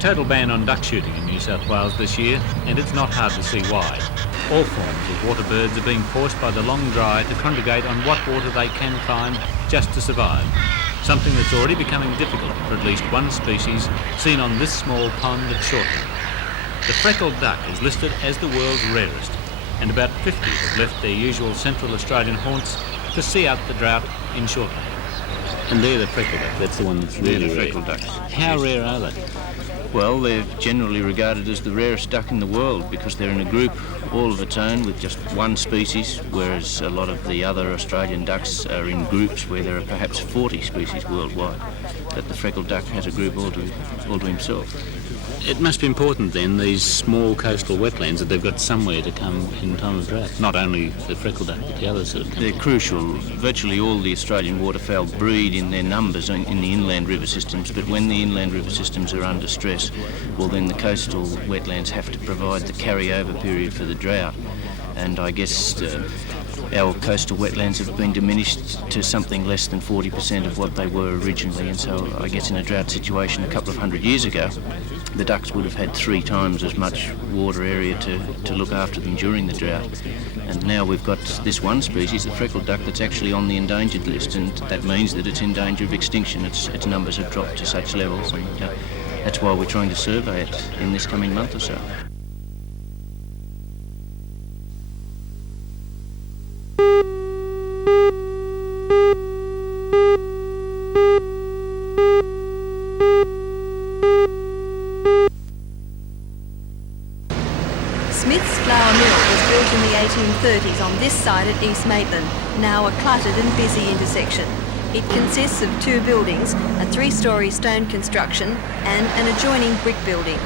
total ban on duck shooting in New South Wales this year, and it's not hard to see why. All forms of water birds are being forced by the long dry to congregate on what water they can find just to survive, something that's already becoming difficult for at least one species seen on this small pond at Shortland. The freckled duck is listed as the world's rarest, and about 50 have left their usual Central Australian haunts to see out the drought in Shortland. And they're the freckled duck, that's the one that's really rare. Freckled ducks. How rare are they? Well, they're generally regarded as the rarest duck in the world because they're in a group all of its own with just one species, whereas a lot of the other Australian ducks are in groups where there are perhaps 40 species worldwide. But the freckled duck has a group all to himself. It must be important then, these small coastal wetlands, that they've got somewhere to come in time of drought. Not only the freckled duck, but the others that have come. They're crucial. Virtually all the Australian waterfowl breed in their numbers in the inland river systems, but when the inland river systems are under stress, well then the coastal wetlands have to provide the carryover period for the drought. And I guess our coastal wetlands have been diminished to something less than 40% of what they were originally, and so I guess in a drought situation a couple of 100 years ago, the ducks would have had 3 times as much water area to look after them during the drought. And now we've got this one species, the freckled duck, that's actually on the endangered list, and that means that it's in danger of extinction. Its numbers have dropped to such levels, and that's why we're trying to survey it in this coming month or so. In the 1830s on this side at East Maitland, now a cluttered and busy intersection. It consists of 2 buildings, a 3-storey stone construction and an adjoining brick building.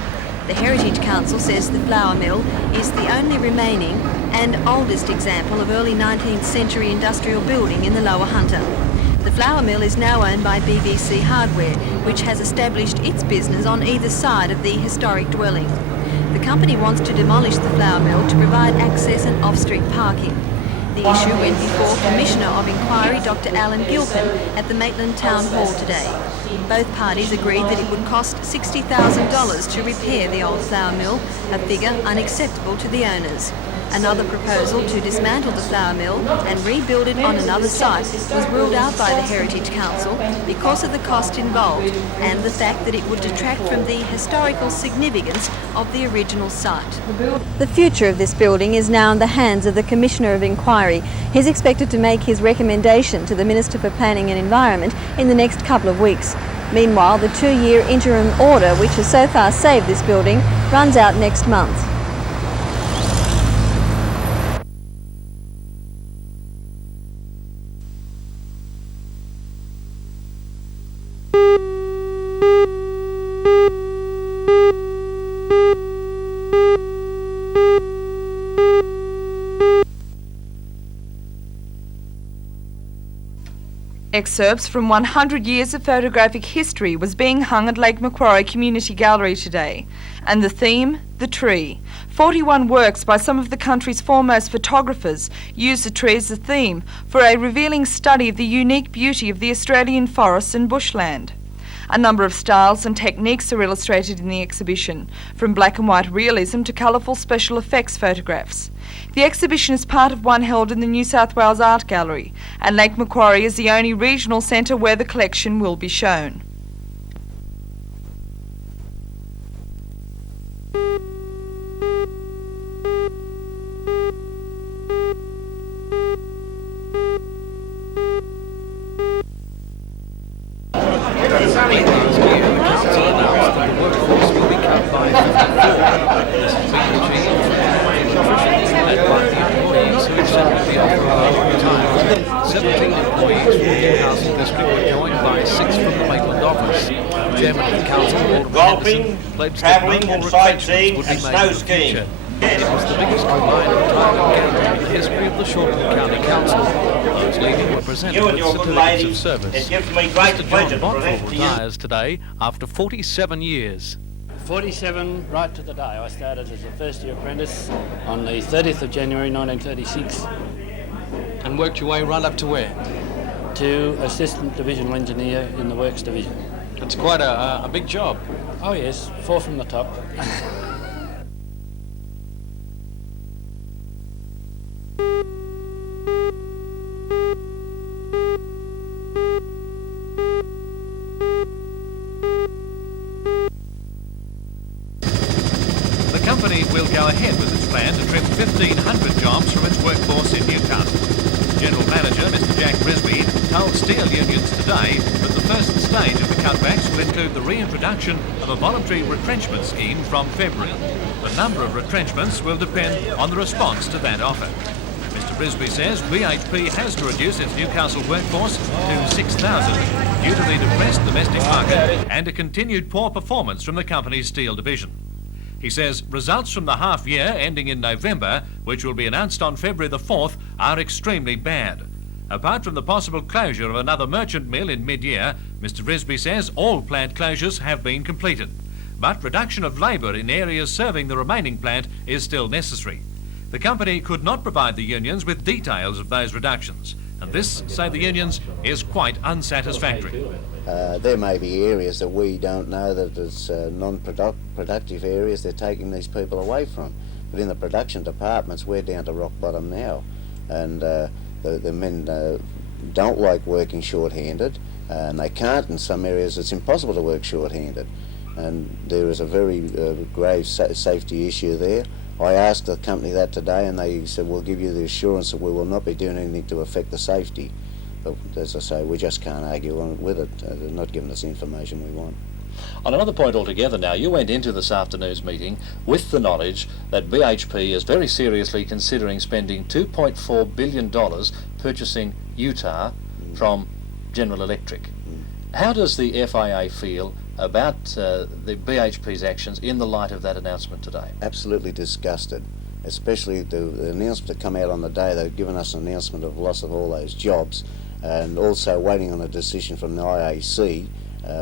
The Heritage Council says the flour mill is the only remaining and oldest example of early 19th century industrial building in the Lower Hunter. The flour mill is now owned by BBC Hardware, which has established its business on either side of the historic dwelling. The company wants to demolish the flour mill to provide access and off-street parking. The issue went before Commissioner of Inquiry Dr Alan Gilpin at the Maitland Town Hall today. Both parties agreed that it would cost $60,000 to repair the old flour mill, a figure unacceptable to the owners. Another proposal to dismantle the flour mill and rebuild it on another site was ruled out by the Heritage Council because of the cost involved and the fact that it would detract from the historical significance of the original site. The future of this building is now in the hands of the Commissioner of Inquiry. He's expected to make his recommendation to the Minister for Planning and Environment in the next couple of weeks. Meanwhile, the 2-year interim order, which has so far saved this building, runs out next month. Excerpts from 100 years of photographic history was being hung at Lake Macquarie Community Gallery today, and the theme, the tree. 41 works by some of the country's foremost photographers used the tree as a theme for a revealing study of the unique beauty of the Australian forests and bushland. A number of styles and techniques are illustrated in the exhibition, from black and white realism to colourful special effects photographs. The exhibition is part of one held in the New South Wales Art Gallery, and Lake Macquarie is the only regional centre where the collection will be shown. Travelling and sightseeing and snow skiing. It was the biggest combined retirement gathering in the history of the Shortland County Council. Those leading were presented with certificates of service. It gives me great pleasure to present to you. Retires today after 47 years. 47 right to the day. I started as a first-year apprentice on the 30th of January 1936. And worked your way right up to where? To Assistant Divisional Engineer in the Works Division. It's quite a big job. Oh yes, 4 from the top. The company will go ahead with its plan to trim 1,500 jobs from its workforce in Newcastle. General Manager Mr Jack Brisby told steel unions today that the first stage of the cutbacks will include the reintroduction of a voluntary retrenchment scheme from February. The number of retrenchments will depend on the response to that offer. Mr Brisby says BHP has to reduce its Newcastle workforce to 6,000 due to the depressed domestic market and a continued poor performance from the company's steel division. He says results from the half year ending in November, which will be announced on February the 4th, are extremely bad. Apart from the possible closure of another merchant mill in mid-year, Mr Brisby says all plant closures have been completed. But reduction of labour in areas serving the remaining plant is still necessary. The company could not provide the unions with details of those reductions, and this, say the unions, is quite unsatisfactory. There may be areas that we don't know that it's non-productive areas they're taking these people away from. But in the production departments, we're down to rock bottom now. And the men don't like working short-handed, and they can't. In some areas, it's impossible to work short-handed. And there is a very grave safety issue there. I asked the company that today, and they said, we'll give you the assurance that we will not be doing anything to affect the safety. But as I say, we just can't argue with it. They're not giving us the information we want. On another point altogether now, you went into this afternoon's meeting with the knowledge that BHP is very seriously considering spending $2.4 billion purchasing Utah from General Electric. How does the FIA feel about the BHP's actions in the light of that announcement today? Absolutely disgusted, especially the announcement that come out on the day. They've given us an announcement of loss of all those jobs, and also waiting on a decision from the IAC,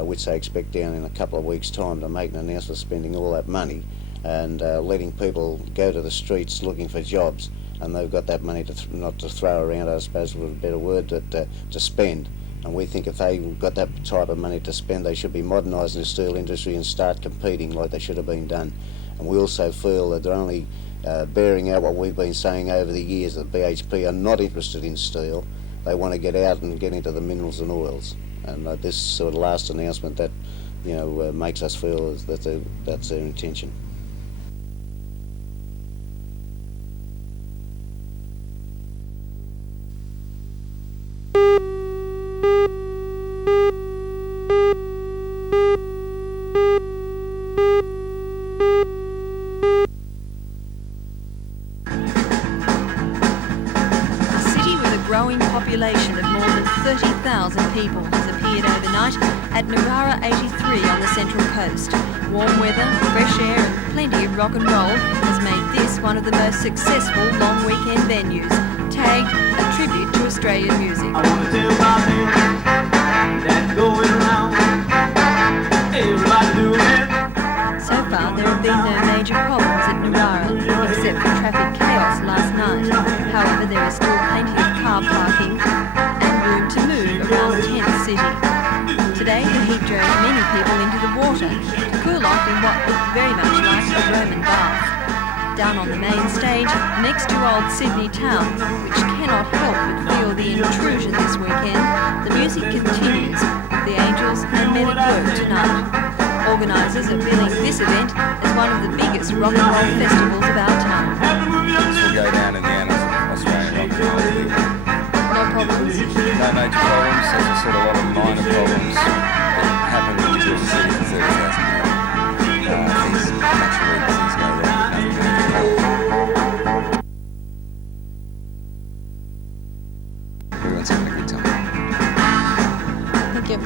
which they expect down in a couple of weeks' time, to make an announcement spending all that money and letting people go to the streets looking for jobs. And they've got that money not to throw around, I suppose, with a better word, to spend. And we think if they've got that type of money to spend, they should be modernising the steel industry and start competing like they should have been done. And we also feel that they're only bearing out what we've been saying over the years, that BHP are not interested in steel. They want to get out and get into the minerals and oils. And this sort of last announcement, that makes us feel that that's their intention. Population of more than 30,000 people has appeared overnight at Narara 83 on the Central Coast. Warm weather, fresh air and plenty of rock and roll has made this one of the most successful long weekend venues, tagged a tribute to Australian music. I want to tell my baby that's going around. Everybody doing it. So far there have been no major problems at Narara, except for traffic chaos last night. However, there is still plenty of car parking and room to move around the tent city. Today the heat drove many people into the water to cool off in what looked very much like a Roman bath. Down on the main stage, next to old Sydney town, which cannot help but feel the intrusion this weekend, the music continues with the Angels and Men at Work tonight. Organisers are billing this event as one of the biggest rock and roll festivals of our time. This will go down in the annals of Australian rock and roll. No problems? No major problems. As I said, a lot of minor problems that happen when you build a city for 30,000 people. Things naturally things go wrong, but nothing major. Everyone's having a good time. Thank you.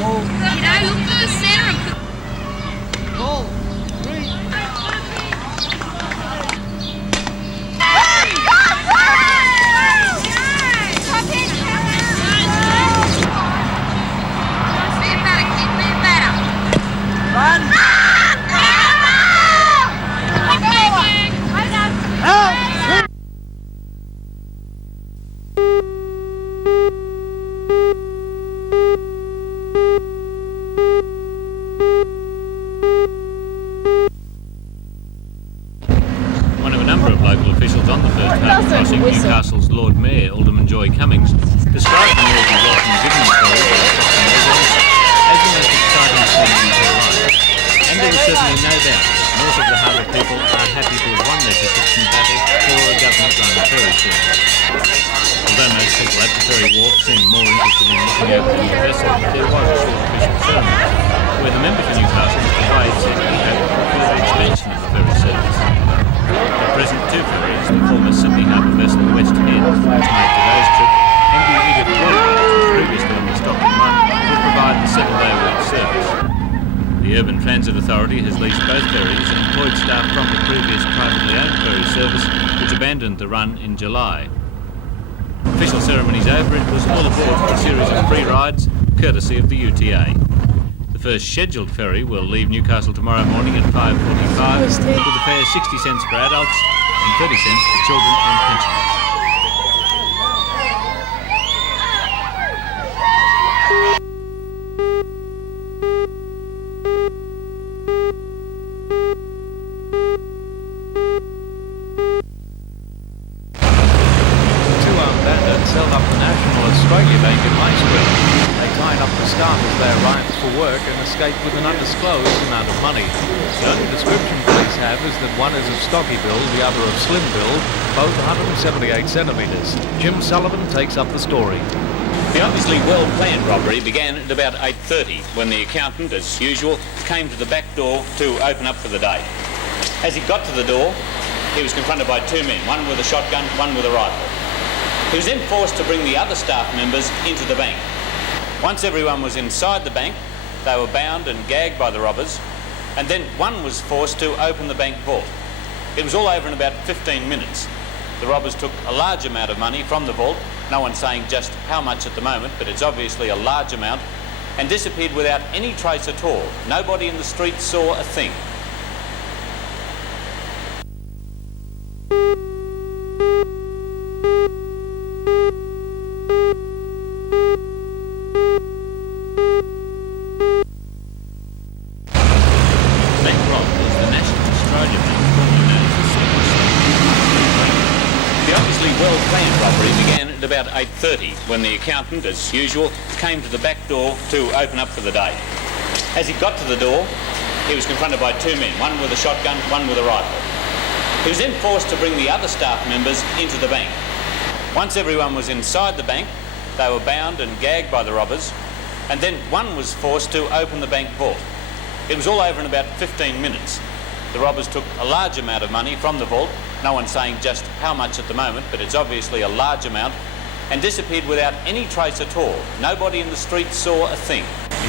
look for the centre of the ball. One of a number of local officials on the first home crossing, Newcastle's Lord Mayor, Alderman Joy Cummings, described the Northern Welcome Given story by as the most exciting scene in her life. And there is certainly no doubt that north of the harbour people are happy to have won their persistent battle for a government-run ferry service. Although most people at the ferry wharf seemed more interested in looking over the new vessel, there was a short official ceremony where the member for Newcastle, Mr. Wade, said he hoped for further expansion of the ferry service. At present, two ferries, the former Sydney Harbour vessel West End, which made today's trip, and the Edith Waterboat, previously on the Stockton run, will provide the 7-day-a-week service. The Urban Transit Authority has leased both ferries and employed staff from the previous privately owned ferry service, which abandoned the run in July. Official ceremonies over, it was all aboard for a series of free rides, courtesy of the UTA. The first scheduled ferry will leave Newcastle tomorrow morning at 5:45 with a fare 60 cents for adults and 30 cents for children and pensioners. Two armed bandits held up the National Australia Bank in Maestro. They tied up the staff as they arrived for work and escaped with an undisclosed amount of money. The only description police have is that one is of stocky build, the other of slim build, both 178 centimetres. Jim Sullivan takes up the story. The obviously well-planned robbery began at about 8:30 when the accountant, as usual, came to the back door to open up for the day. As he got to the door, he was confronted by two men, one with a shotgun, one with a rifle. He was then forced to bring the other staff members into the bank. Once everyone was inside the bank, they were bound and gagged by the robbers, and then one was forced to open the bank vault. It was all over in about 15 minutes. The robbers took a large amount of money from the vault, no one's saying just how much at the moment, but it's obviously a large amount, and disappeared without any trace at all. Nobody in the street saw a thing. Well-planned robbery began at about 8:30 when the accountant, as usual, came to the back door to open up for the day. As he got to the door, he was confronted by two men, one with a shotgun, one with a rifle. He was then forced to bring the other staff members into the bank. Once everyone was inside the bank, they were bound and gagged by the robbers, and then one was forced to open the bank vault. It was all over in about 15 minutes. The robbers took a large amount of money from the vault, no one's saying just how much at the moment, but it's obviously a large amount, and disappeared without any trace at all. Nobody in the street saw a thing.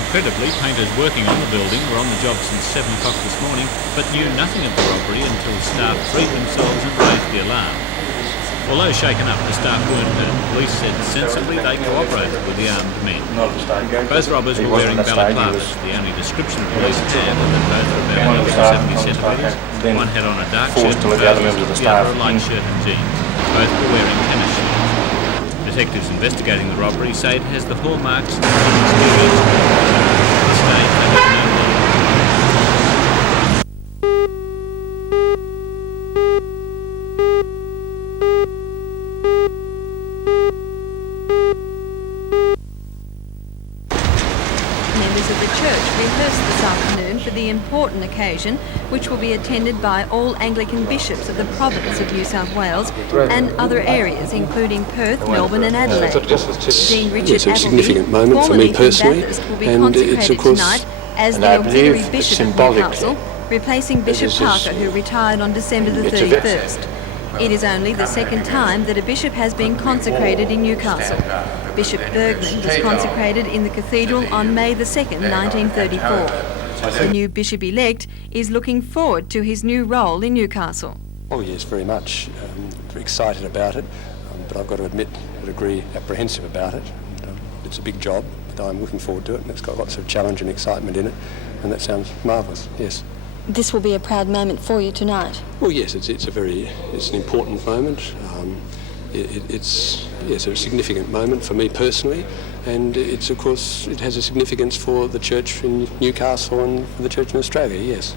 Incredibly, painters working on the building were on the job since 7 o'clock this morning, but knew nothing of the robbery until staff freed themselves and raised the alarm. Although shaken up, the staff weren't hurt. Police said sensibly they cooperated with the armed men. Both robbers were wearing balaclavas. The only description police had was that both were about 70 centimetres. One had on a dark shirt and trousers, the other a light shirt and jeans. Both were wearing tennis shoes. Detectives investigating the robbery say it has the hallmarks of experience. At this stage, they have no lead. Members of the church rehearsed this afternoon for the important occasion, which will be attended by all Anglican bishops of the province of New South Wales and other areas, including Perth, Melbourne and Adelaide. Dean Richard It's a significant moment for me personally, will be and it's of course tonight as the auxiliary bishop of Newcastle, replacing Bishop Parker, who retired on December the 31st. It is only the second time that a bishop has been consecrated in Newcastle. Bishop Bergman was consecrated in the cathedral on May the 2nd, 1934. The new bishop-elect is looking forward to his new role in Newcastle. Oh yes, very much. Very excited about it, but I've got to admit, to a degree, apprehensive about it. It's a big job, but I'm looking forward to it, and it's got lots of challenge and excitement in it, and that sounds marvellous, yes. This will be a proud moment for you tonight. Well, yes, it's an important moment. It's a significant moment for me personally, and of course, it has a significance for the church in Newcastle and for the church in Australia, yes.